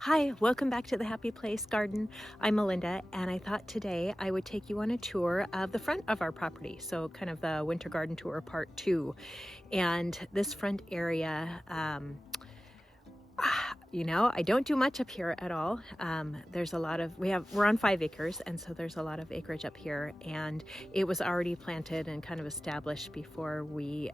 Hi, welcome back to the Happy Place Garden. I'm Melinda, and I thought today I would take you on a tour of the front of our property. So kind of the winter garden tour part 2. And this front area, I don't do much up here at all. There's a lot of, we're on 5 acres, and so there's a lot of acreage up here, and it was already planted and kind of established before we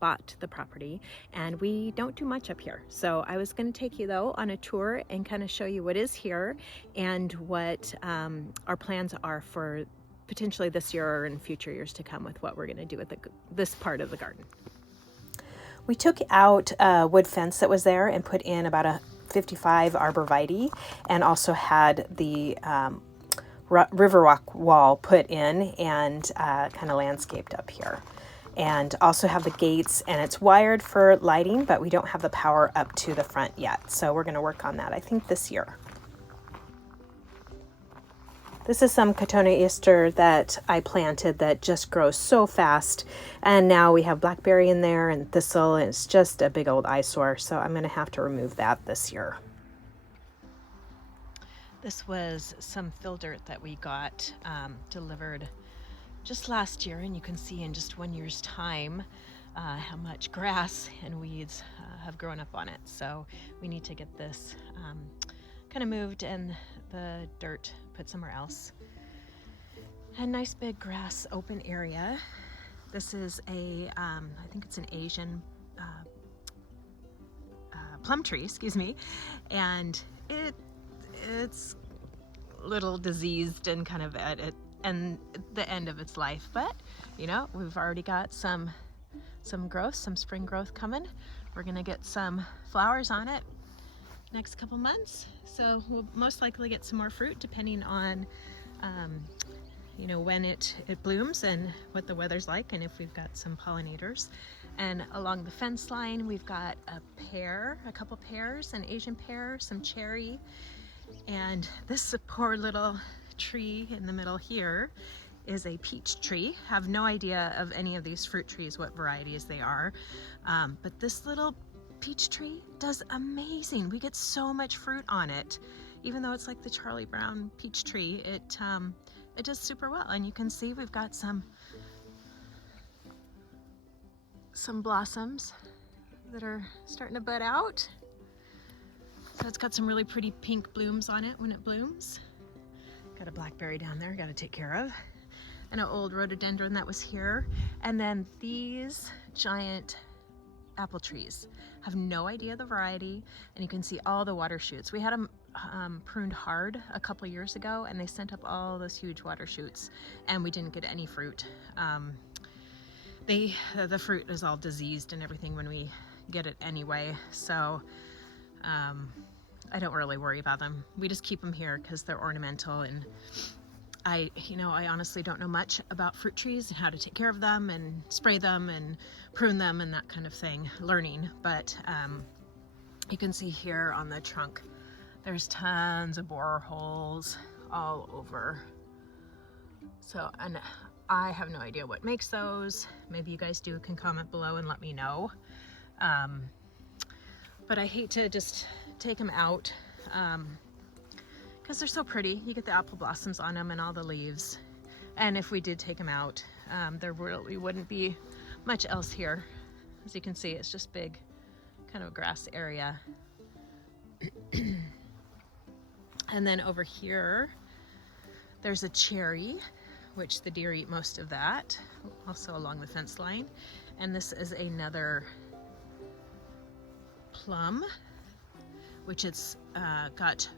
bought the property, and we don't do much up here. So I was going to take you though on a tour and kind of show you what is here and what our plans are for potentially this year or in future years to come with what we're going to do with this part of the garden. We took out a wood fence that was there and put in about a 55 arborvitae, and also had the riverwalk wall put in and kind of landscaped up here. And also have the gates, and it's wired for lighting, but we don't have the power up to the front yet. So we're going to work on that, I think, this year. This is some cotoneaster that I planted that just grows so fast. And now we have blackberry in there and thistle, and it's just a big old eyesore. So I'm going to have to remove that this year. This was some fill dirt that we got delivered just last year. And you can see in just 1 year's time how much grass and weeds have grown up on it. So we need to get this kind of moved and the dirt put somewhere else. A nice big grass open area. This is I think it's an Asian plum tree, excuse me, and it's a little diseased and kind of at the end of its life, but we've already got some growth, some spring growth coming. We're gonna get some flowers on it next couple months, so we'll most likely get some more fruit depending on when it blooms and what the weather's like, and if we've got some pollinators. And along the fence line we've got a couple pears, an Asian pear, some cherry, and this poor little tree in the middle here is a peach tree. Have no idea of any of these fruit trees, what varieties they are, but this little peach tree does amazing. We get so much fruit on it. Even though it's like the Charlie Brown peach tree, it does super well. And you can see we've got some blossoms that are starting to bud out. So it's got some really pretty pink blooms on it when it blooms. Got a blackberry down there, got to take care of. And an old rhododendron that was here. And then these giant apple trees. Have no idea the variety, and you can see all the water shoots. We had them pruned hard a couple years ago, and they sent up all those huge water shoots, and we didn't get any fruit. The fruit is all diseased and everything when we get it anyway, so I don't really worry about them. We just keep them here because they're ornamental, and I honestly don't know much about fruit trees and how to take care of them and spray them and prune them and that kind of thing, learning. But you can see here on the trunk, there's tons of borer holes all over. So, and I have no idea what makes those. Maybe you guys do, can comment below and let me know. But I hate to just take them out. Because they're so pretty. You get the apple blossoms on them and all the leaves. And if we did take them out, there really wouldn't be much else here. As you can see, it's just big kind of grass area. And then over here, there's a cherry, which the deer eat most of that, also along the fence line. And this is another plum, which it's got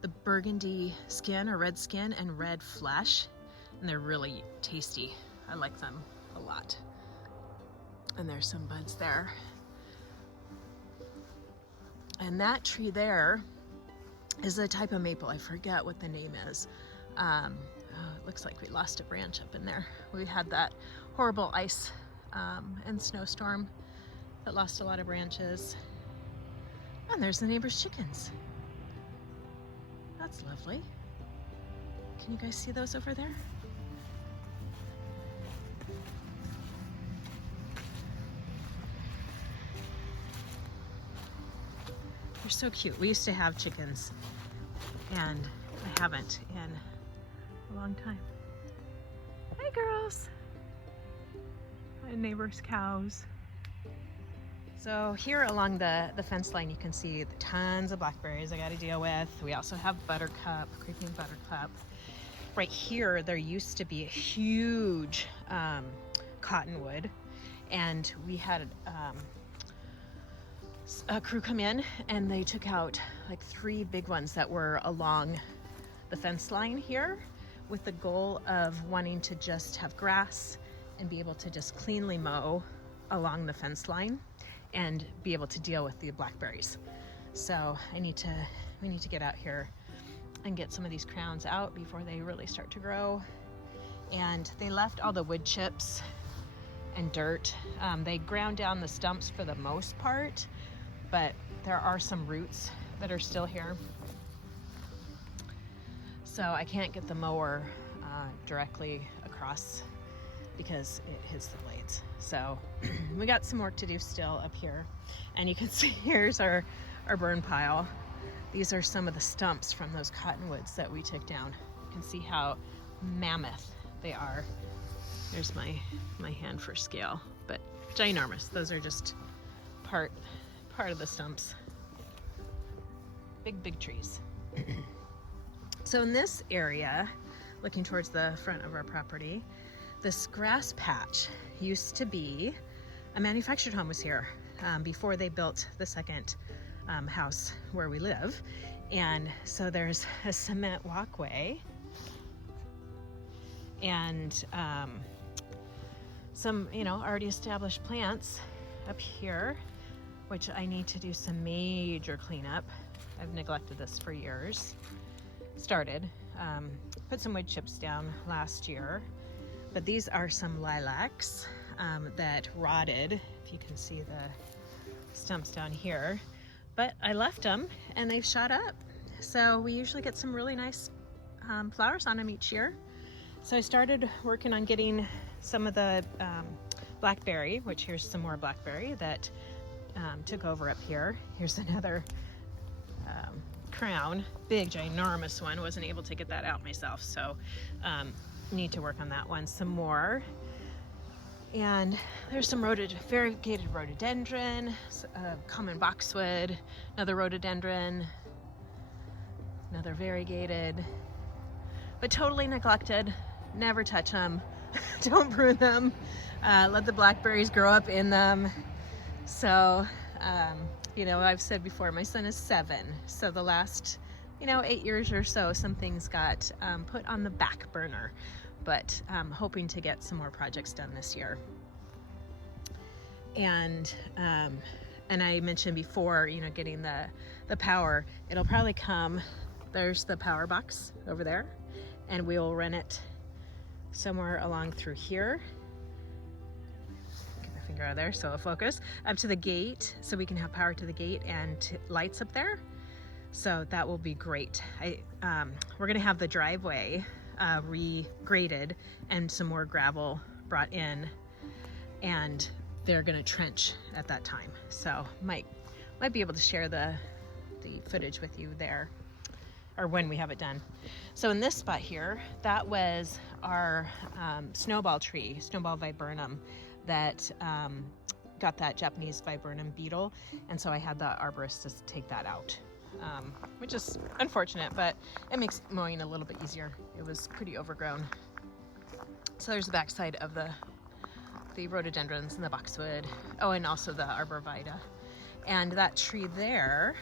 the burgundy skin or red skin and red flesh, and they're really tasty. I like them a lot. And there's some buds there. And that tree there is a type of maple. I forget what the name is. It looks like we lost a branch up in there. We had that horrible ice and snowstorm that lost a lot of branches. And there's the neighbor's chickens. That's lovely. Can you guys see those over there? They're so cute. We used to have chickens, and I haven't in a long time. Hey girls! My neighbor's cows. So here along the fence line, you can see tons of blackberries I got to deal with. We also have buttercup, creeping buttercup. Right here, there used to be a huge cottonwood, and we had a crew come in, and they took out like 3 big ones that were along the fence line here, with the goal of wanting to just have grass and be able to just cleanly mow along the fence line and be able to deal with the blackberries. So we need to get out here and get some of these crowns out before they really start to grow. And they left all the wood chips and dirt. They ground down the stumps for the most part, but there are some roots that are still here. So I can't get the mower directly across because it hits the blades. So we got some work to do still up here. And you can see here's our burn pile. These are some of the stumps from those cottonwoods that we took down. You can see how mammoth they are. There's my hand for scale, but ginormous. Those are just part of the stumps. Big trees. So in this area, looking towards the front of our property, this grass patch used to be a manufactured home was here before they built the second house where we live. And so there's a cement walkway and some, already established plants up here, which I need to do some major cleanup. I've neglected this for years. Put some wood chips down last year. But these are some lilacs that rotted, if you can see the stumps down here. But I left them and they've shot up. So we usually get some really nice flowers on them each year. So I started working on getting some of the blackberry, which here's some more blackberry that took over up here. Here's another crown, big ginormous one. Wasn't able to get that out myself, so need to work on that one some more. And there's some variegated rhododendron, common boxwood, another rhododendron, another variegated, but totally neglected. Never touch them. Don't prune them. Let the blackberries grow up in them. So I've said before, my son is 7, so the last 8 years or so, some things got put on the back burner, but I'm hoping to get some more projects done this year. And I mentioned before, getting the power. It'll probably come. There's the power box over there, and we'll run it somewhere along through here. Get my finger out of there so it'll focus up to the gate, so we can have power to the gate and lights up there. So that will be great. We're gonna have the driveway regraded and some more gravel brought in, and they're gonna trench at that time. So might be able to share the footage with you there, or when we have it done. So in this spot here, that was our snowball tree, snowball viburnum, that got that Japanese viburnum beetle, and so I had the arborist just take that out. Which is unfortunate, but it makes mowing a little bit easier. It was pretty overgrown. So there's the backside of the rhododendrons and the boxwood. Oh, and also the arborvitae. And that tree there,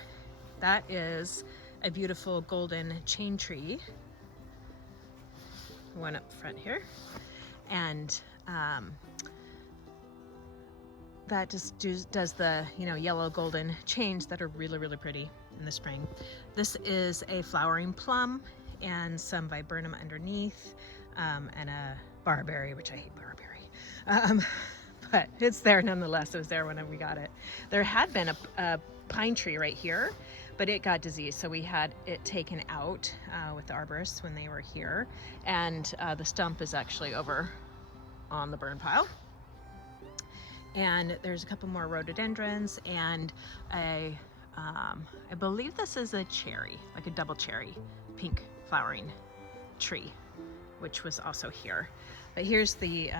that is a beautiful golden chain tree. One up front here. And that just does the yellow golden chains that are really, really pretty in the spring. This is a flowering plum and some viburnum underneath, and a barberry, which I hate barberry. But it's there nonetheless. It was there when we got it. There had been a pine tree right here, but it got diseased, so we had it taken out with the arborists when they were here. And the stump is actually over on the burn pile. And there's a couple more rhododendrons and a I believe this is a cherry, like a double cherry, pink flowering tree, which was also here. But here's the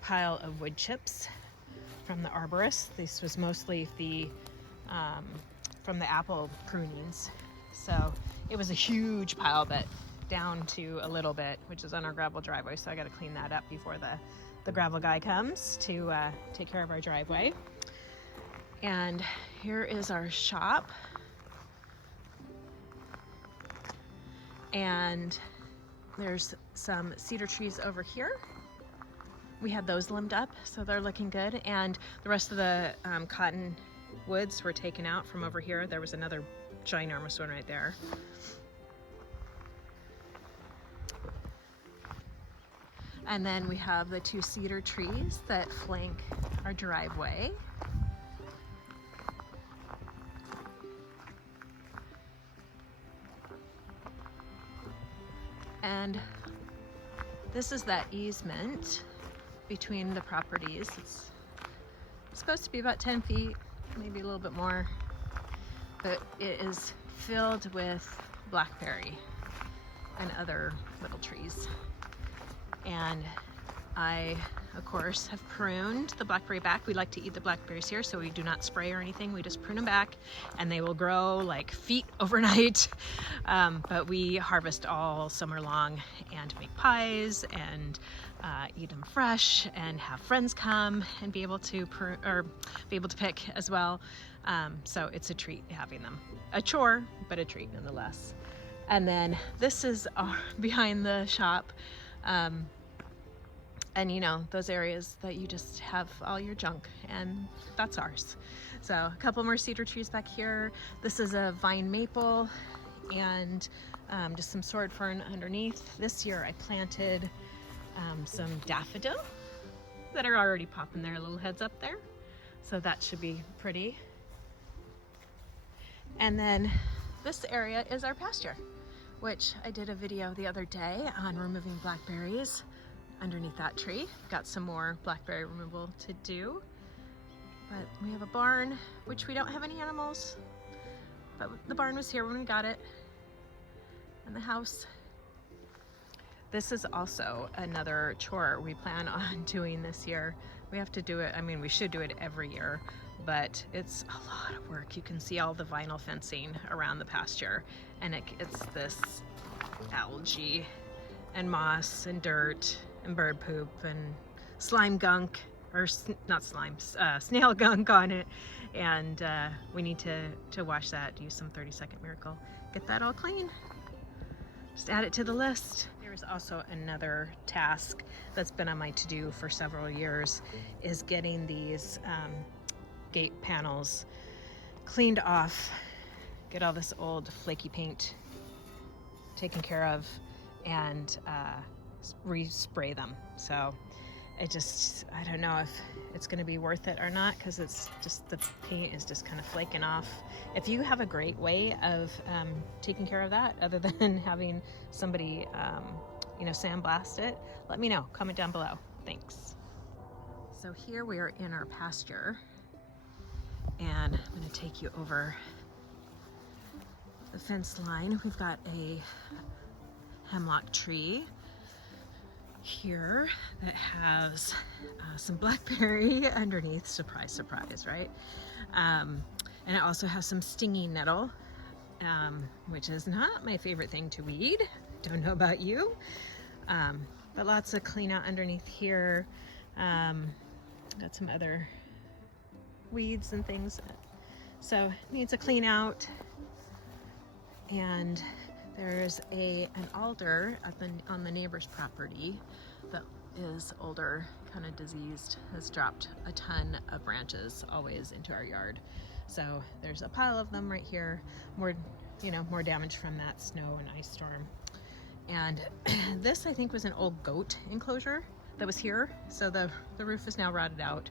pile of wood chips from the arborist. This was mostly the from the apple prunings. So it was a huge pile, but down to a little bit, which is on our gravel driveway. So I got to clean that up before the gravel guy comes to take care of our driveway. And here is our shop. And there's some cedar trees over here. We had those limbed up, so they're looking good. And the rest of the cotton woods were taken out from over here. There was another ginormous one right there. And then we have the 2 cedar trees that flank our driveway. And this is that easement between the properties. It's supposed to be about 10 feet, maybe a little bit more, but it is filled with blackberry and other little trees. And I, of course, have pruned the blackberry back. We like to eat the blackberries here, so we do not spray or anything. We just prune them back, and they will grow like feet overnight. But we harvest all summer long and make pies and eat them fresh, and have friends come and be able to prune or be able to pick as well. So it's a treat having them. A chore, but a treat nonetheless. And then this is behind the shop. And you know, those areas that you just have all your junk, and that's ours. So a couple more cedar trees back here. This is a vine maple, and just some sword fern underneath. This year I planted some daffodil that are already popping their little heads up there. So that should be pretty. And then this area is our pasture, which I did a video the other day on removing blackberries underneath that tree. Got some more blackberry removal to do. But we have a barn, which we don't have any animals, but the barn was here when we got it. And the house. This is also another chore we plan on doing this year. We have to do it, I mean, we should do it every year, but it's a lot of work. You can see all the vinyl fencing around the pasture, and it's this algae and moss and dirt and bird poop and slime gunk, or not slime, snail gunk on it. And we need to wash that, use some 30-second miracle, get that all clean. Just add it to the list. There's also another task that's been on my to-do for several years, is getting these gate panels cleaned off, get all this old flaky paint taken care of, and respray them. So I don't know if it's going to be worth it or not, because it's just, the paint is just kind of flaking off. If you have a great way of taking care of that, other than having somebody sandblast it, let me know. Comment down below. Thanks. So here we are in our pasture, and I'm going to take you over the fence line. We've got a hemlock tree here that has some blackberry underneath. Surprise, surprise, right? And it also has some stinging nettle, which is not my favorite thing to weed. Don't know about you. But lots of clean out underneath here. Got some other weeds and things. So it needs a clean out. And there's an alder on the neighbor's property that is older, kind of diseased, has dropped a ton of branches always into our yard. So there's a pile of them right here. More damage from that snow and ice storm. And this, I think, was an old goat enclosure that was here. So the roof is now rotted out.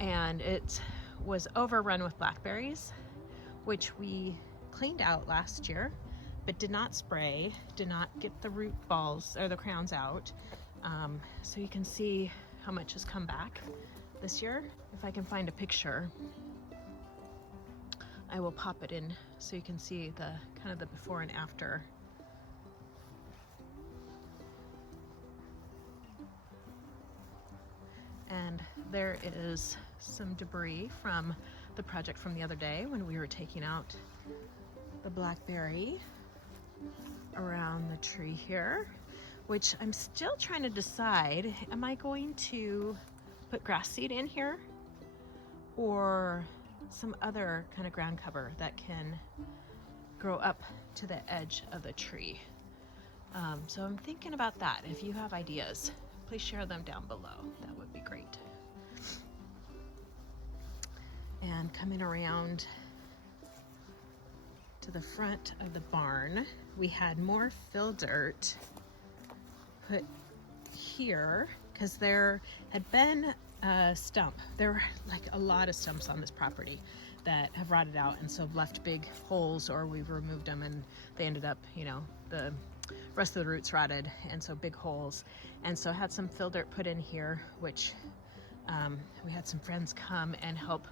And it was overrun with blackberries, which we cleaned out last year, but did not spray, did not get the root balls or the crowns out. So you can see how much has come back this year. If I can find a picture. I will pop it in so you can see the kind of the before and after. And there is some debris from the project from the other day when we were taking out the blackberry around the tree here, which I'm still trying to decide, am I going to put grass seed in here or some other kind of ground cover that can grow up to the edge of the tree. So I'm thinking about that. If you have ideas, please share them down below. That would be great. And coming around to the front of the barn, we had more fill dirt put here because there had been a stump. There were like a lot of stumps on this property that have rotted out and so left big holes, or we've removed them and they ended up, you know, the rest of the roots rotted, and so big holes. And so I had some fill dirt put in here, which we had some friends come and help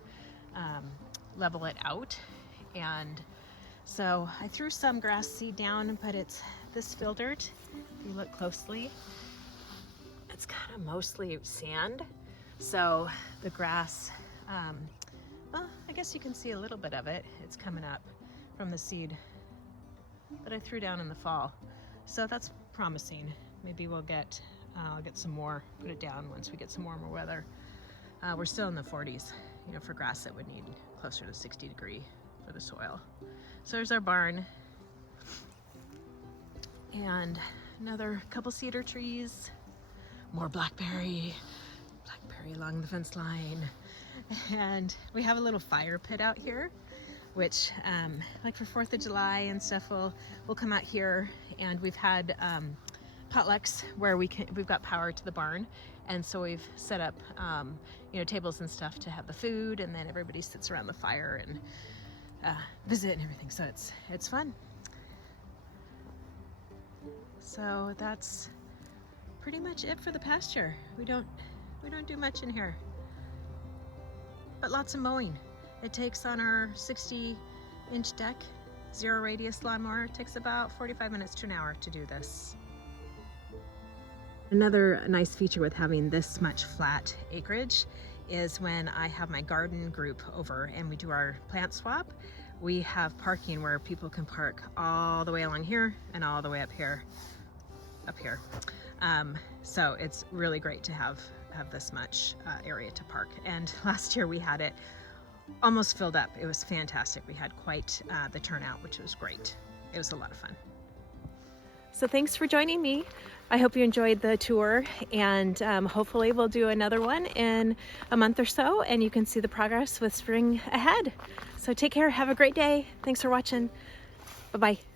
level it out. And so I threw some grass seed down, but it's this fill dirt. If you look closely, it's kind of mostly sand. So the grass, well, I guess you can see a little bit of it. It's coming up from the seed that I threw down in the fall. So that's promising. Maybe we'll get, I'll get some more, put it down once we get some warmer weather. We're still in the 40s, you know, for grass that would need closer to 60 degree for the soil. So there's our barn. And another couple cedar trees, more blackberry along the fence line. And we have a little fire pit out here, which like for 4th of July and stuff, we'll come out here, and we've had potlucks where we've got power to the barn, and so we've set up you know, tables and stuff to have the food, and then everybody sits around the fire and visit and everything. So it's fun. So that's pretty much it for the pasture. We don't do much in here, but lots of mowing. It takes, on our 60-inch deck, 0 radius lawnmower, it takes about 45 minutes to an hour to do this. Another nice feature with having this much flat acreage is when I have my garden group over and we do our plant swap, we have parking where people can park all the way along here and all the way up here. So it's really great to have this much area to park. And last year we had it almost filled up. It was fantastic. We had quite the turnout, which was great. It was a lot of fun. So thanks for joining me. I hope you enjoyed the tour, and hopefully we'll do another one in a month or so, and you can see the progress with spring ahead. So take care. Have a great day. Thanks for watching. Bye-bye.